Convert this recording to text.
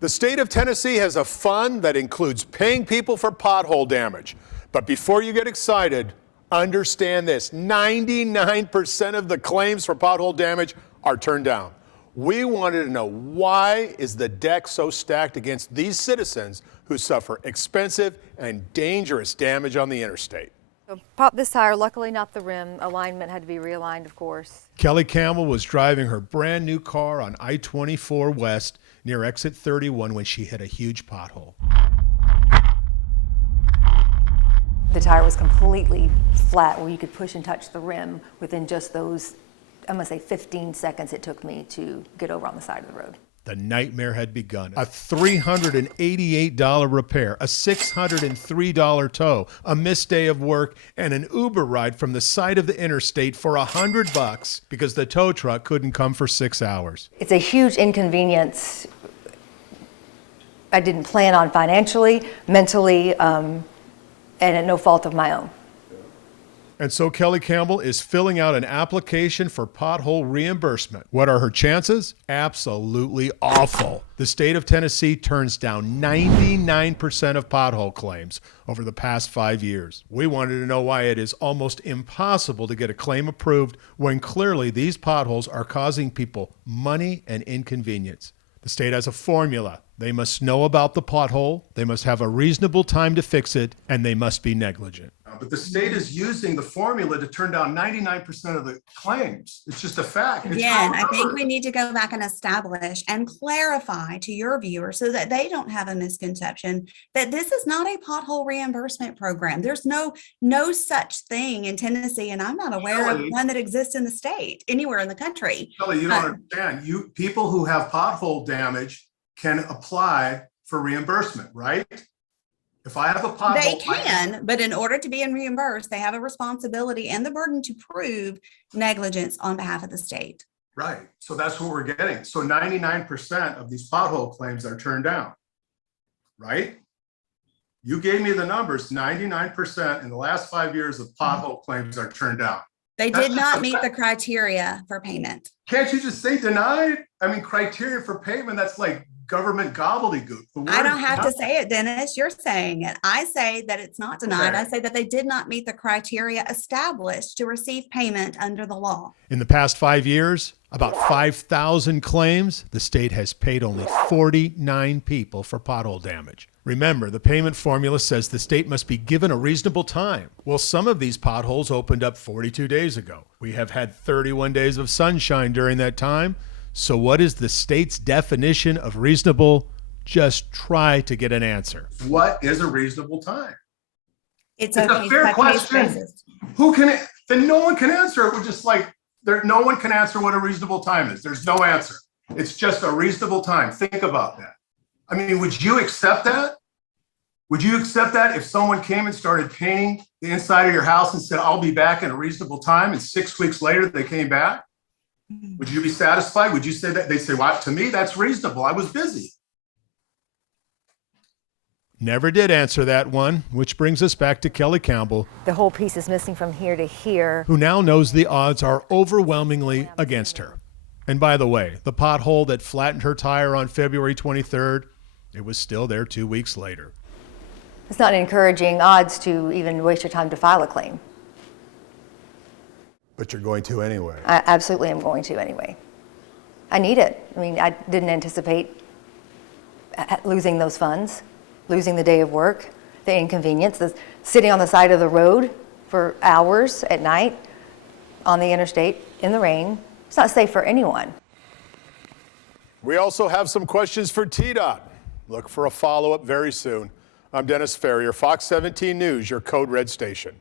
The state of Tennessee has a fund that includes paying people for pothole damage. But before you get excited, understand this: 99% of the claims for pothole damage are turned down. We wanted to know, why is the deck so stacked against these citizens who suffer expensive and dangerous damage on the interstate? So pop this tire, luckily not the rim. Alignment had to be realigned, of course. Kelly Campbell was driving her brand new car on I-24 West near exit 31 when she hit a huge pothole. The tire was completely flat where you could push and touch the rim within just those, I'm gonna say 15 seconds it took me to get over on the side of the road. The nightmare had begun. A $388 repair, a $603 tow, a missed day of work, and an Uber ride from the side of the interstate for $100 because the tow truck couldn't come for 6 hours. It's a huge inconvenience I didn't plan on financially, mentally, and at no fault of my own. And so Kelly Campbell is filling out an application for pothole reimbursement. What are her chances? Absolutely awful. The state of Tennessee turns down 99% of pothole claims over the past 5 years. We wanted to know why it is almost impossible to get a claim approved when clearly these potholes are causing people money and inconvenience. The state has a formula. They must know about the pothole, they must have a reasonable time to fix it, and they must be negligent. But the state is using the formula to turn down 99% of the claims. It's just a fact. Again, I think we need to go back and establish and clarify to your viewers so that they don't have a misconception that this is not a pothole reimbursement program. There's no such thing in Tennessee, and I'm not aware of one that exists in the state, anywhere in the country. Kelly, you don't understand. People who have pothole damage can apply for reimbursement, right? If I have a pothole, they can, but in order to be reimbursed, they have a responsibility and the burden to prove negligence on behalf of the state. Right. So that's what we're getting. So 99% of these pothole claims are turned down, right? You gave me the numbers. 99% in the last 5 years of pothole claims are turned down. They did not meet the criteria for payment. Can't you just say denied? I mean, criteria for payment, that's like government gobbledygook. I don't have to say it, Dennis. You're saying it. I say that it's not denied. I say that they did not meet the criteria established to receive payment under the law. In the past 5 years, about 5,000 claims, the state has paid only 49 people for pothole damage. Remember, the payment formula says the state must be given a reasonable time. Well, some of these potholes opened up 42 days ago. We have had 31 days of sunshine during that time. So what is the state's definition of reasonable? Just try to get an answer. What is a reasonable time? It's a fair question. Who can, then no one can answer it. We're just like, no one can answer what a reasonable time is. There's no answer. It's just a reasonable time. Think about that. I mean, would you accept that? Would you accept that if someone came and started painting the inside of your house and said, I'll be back in a reasonable time, and 6 weeks later they came back? Would you be satisfied? Would you say that? They say, well, to me, that's reasonable. I was busy. Never did answer that one, which brings us back to Kelly Campbell. The whole piece is missing from here to here. Who now knows the odds are overwhelmingly against her. And by the way, the pothole that flattened her tire on February 23rd, it was still there 2 weeks later. It's not encouraging odds to even waste your time to file a claim. But you're going to anyway. I absolutely am going to anyway. I need it. I mean, I didn't anticipate losing those funds, losing the day of work, the inconvenience, the sitting on the side of the road for hours at night on the interstate in the rain. It's not safe for anyone. We also have some questions for TDOT. Look for a follow-up very soon. I'm Dennis Ferrier, Fox 17 News, your Code Red station.